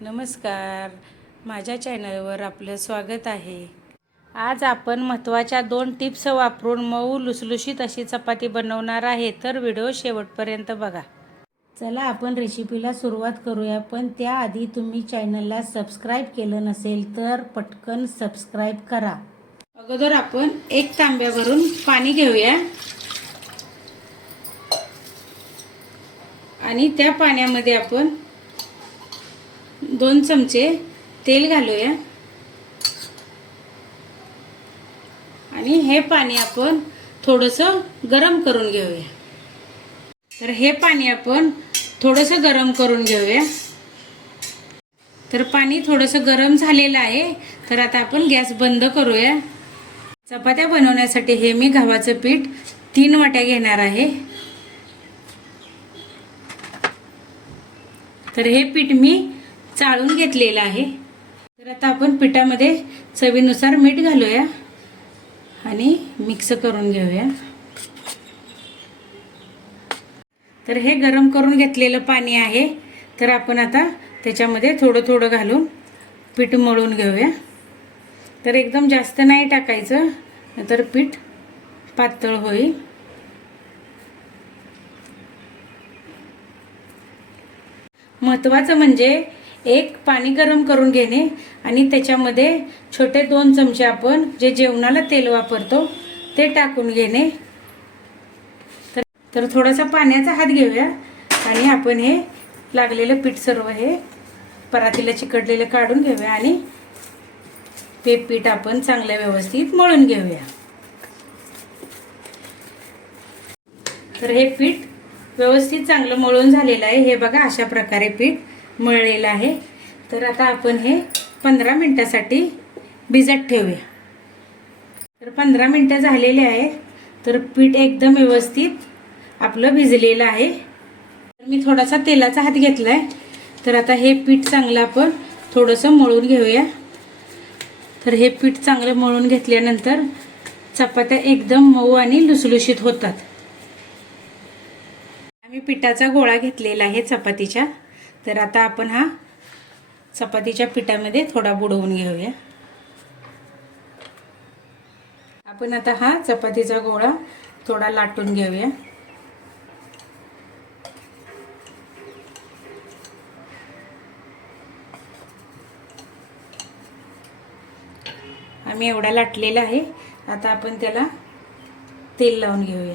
नमस्कार, माझ्या चॅनलवर आपलं स्वागत आहे। आज आपण महत्त्वाच्या 2 टिप्स वापरून मऊ लुसलुशीत अशी चपाती बनवणार आहे, तर व्हिडिओ शेवटपर्यंत बघा। चला आपण रेसिपीला सुरुवात करूया, पण त्याआधी तुम्ही चॅनलला सबस्क्राईब केलं नसेल तर पटकन सबस्क्राईब करा। अगोदर आपण 1 तांब्यावरून पाणी घेऊया आणि त्या पाण्यामध्ये आपण 2 चमचे तेल घालूया आणि हे पाणी आपण थोडंसं गरम करून घेऊया। तर हे पाणी आपण थोडंसं गरम करून घेऊया। तर पाणी थोडंसं गरम झालेलं आहे, तर आता आपण गॅस बंद करूया। चपात्या बनवण्यासाठी हे मी गव्हाचं पीठ 3 वाट्या घेणार आहे। तर हे पीठ मी चाळून घेतलेलं आहे। तर आता आपण पिठामध्ये चवीनुसार मीठ घालूया आणि मिक्स करून घेऊया। तर हे गरम करून घेतलेलं पाणी आहे, तर आपण आता त्याच्यामध्ये थोडं थोडं घालून पीठ मळून घेऊया। तर एकदम जास्त नाही टाकायचं, नाहीतर पीठ पातळ होईल। महत्त्वाचं म्हणजे एक पाणी गरम करून घेणे आणि त्याच्यामध्ये छोटे 2 चमचे आपण जे जेवणाला तेल वापरतो ते टाकून घेणे। तर थोडासा पाण्याचा हात घेऊया आणि आपण हे लागलेलं पीठ सर्व हे परातीला चिकटलेलं काढून घेऊया आणि ते पीठ आपण चांगलं व्यवस्थित मळून घेऊया। तर हे पीठ व्यवस्थित चांगलं मळून झालेलं आहे। हे बघा, अशा प्रकारे पीठ मळलेलं आहे। तर आता आपण हे 15 मिनिटासाठी भिजत ठेवूया। तर 15 मिनिटं झालेले आहे, तर पीठ एकदम व्यवस्थित आपलं भिजलेलं आहे। तर मी थोडासा तेलाचा हात घेतलाय। तर आता हे पीठ चांगलं आपण थोडंसं मळून घेऊया। तर हे पीठ चांगलं मळून घेतल्यानंतर चपात्या एकदम मऊ आणि लुसलुशीत होतात। आम्ही पिठाचा गोळा घेतलेला आहे चपातीच्या। तर आता आपण हा चपातीच्या पिठामध्ये थोडा बुडवून घेऊया। आपण आता हा चपातीचा गोळा थोडा लाटून घेऊया। आम्ही एवढा लाटलेला आहे। आता आपण त्याला तेल लावून घेऊया।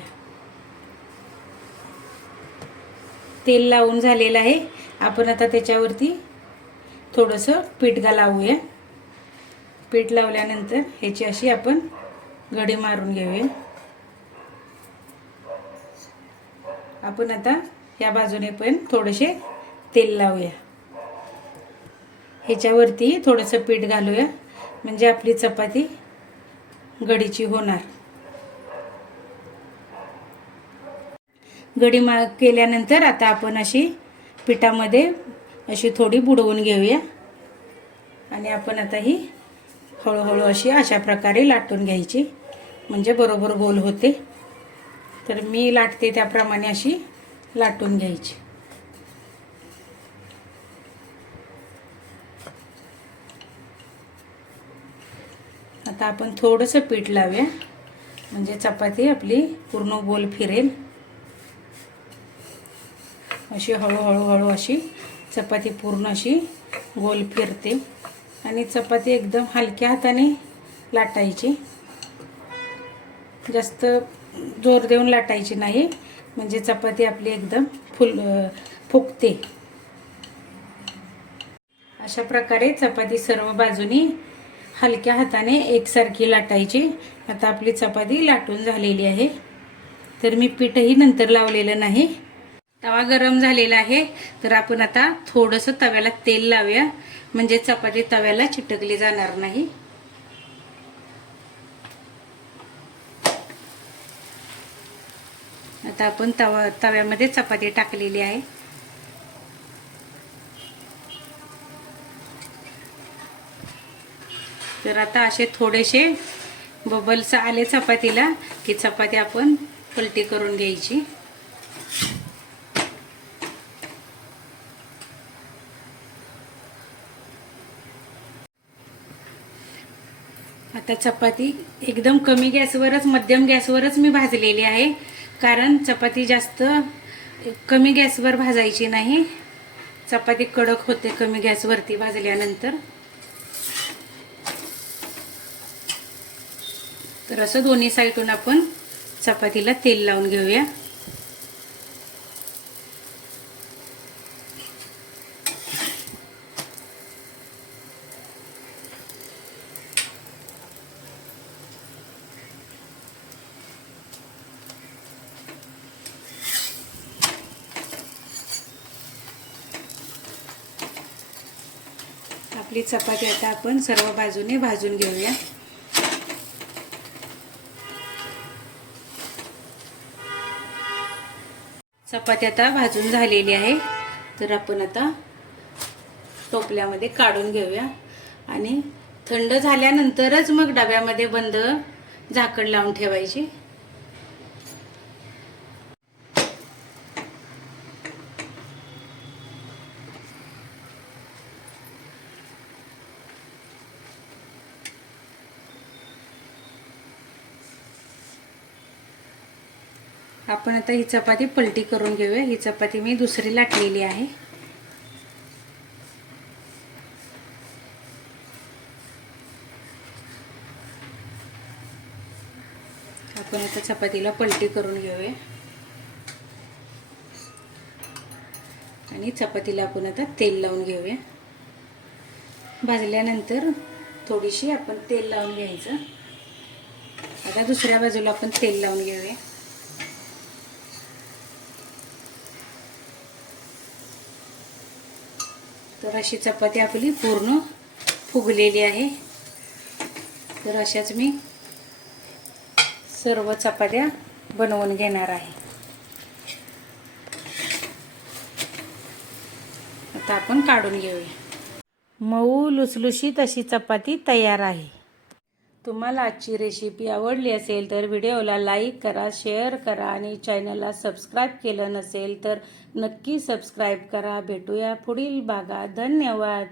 तेल लावून झालेलं आहे। आपण आता त्याच्यावरती थोडंसं पीठ लावूया। पीठ लावल्यानंतर ह्याची अशी आपण घडी मारून घेऊया। आपण आता या बाजूने पण थोडेसे तेल लावूया। ह्याच्यावरती थोडंसं पीठ घालूया, म्हणजे आपली चपाती घडीची होणार। घडी केल्यानंतर आता आपण अशी पिठामध्ये अशी थोडी बुडवून घेऊया आणि आपण आता ही हळूहळू अशी अशा प्रकारे लाटून घ्यायची, म्हणजे बरोबर गोल होते। तर मी लाटते त्याप्रमाणे अशी लाटून घ्यायची। आता आपण थोडंसं पीठ लावूया, म्हणजे चपाती आपली पूर्ण गोल फिरेल। अशी हळूहळू अशी चपाती पूर्ण अशी गोल फिरते आणि चपाती एकदम हलक्या हाताने लाटायची, जास्त जोर देऊन लाटायची नाही, म्हणजे चपाती आपली एकदम फुगते। अशा प्रकारे चपाती सर्व बाजूनी हलक्या हाताने एकसारखी लाटायची। आता आपली चपाती लाटून झालेली आहे। तर मी पीठही नंतर लावलेलं नाही। तवा गरम झालेला आहे, तर आपण आता थोडंसं तव्याला तेल लावूया, म्हणजे चपाती तव्याला चिटकली जाणार नाही। आता आपण तव्यामध्ये चपाती टाकलेली आहे। तर आता असे थोडेसे बबल्स आले चपातीला की चपाती आपण पलटी करून घ्यायची। आता चपाती एकदम कमी गॅसवरच, मध्यम गॅसवरच मी भाजलेली आहे, कारण चपाती जास्त कमी गॅसवर भाजायची नाही, चपाती कडक होते कमी गॅसवरती भाजल्यानंतर. तर असं दोन्ही साईडून आपण चपातीला तेल लावून घेऊया. आपली चपाती आता आपण सर्व बाजूने भाजून घेऊया. चपाती आता भाजून झालेली आहे, तर आपण आता टोपल्यामध्ये काढून घेऊया आणि थंड झाल्यानंतरच मग डब्यामध्ये बंद झाकण लावून ठेवायची. आपण आता ही चपाती पलटी करून घेऊया. ही चपाती मी दुसरी लाटलेली आहे. आपण आता चपातीला पलटी करून घेऊया आणि चपातीला आपण आता तेल लावून घेऊया. भाजल्यानंतर थोडीशी आपण तेल लावून घ्यायचं. आता दुसऱ्या बाजूला आपण तेल लावून घेऊया. तर अशी चपाती आपली पूर्ण फुगलेली आहे. तर अशाच मी सर्व चपात्या बनवून घेणार आहे. आता आपण काढून घेऊया. मऊ लुसलुशीत अशी चपाती तयार आहे. तुम्हाला आजची रेसिपी आवडली असेल तर व्हिडिओला लाईक करा, शेअर करा आणि चॅनलला सबस्क्राईब केलं नसेल तर नक्की सबस्क्राईब करा. भेटूया पुढील भागात. धन्यवाद.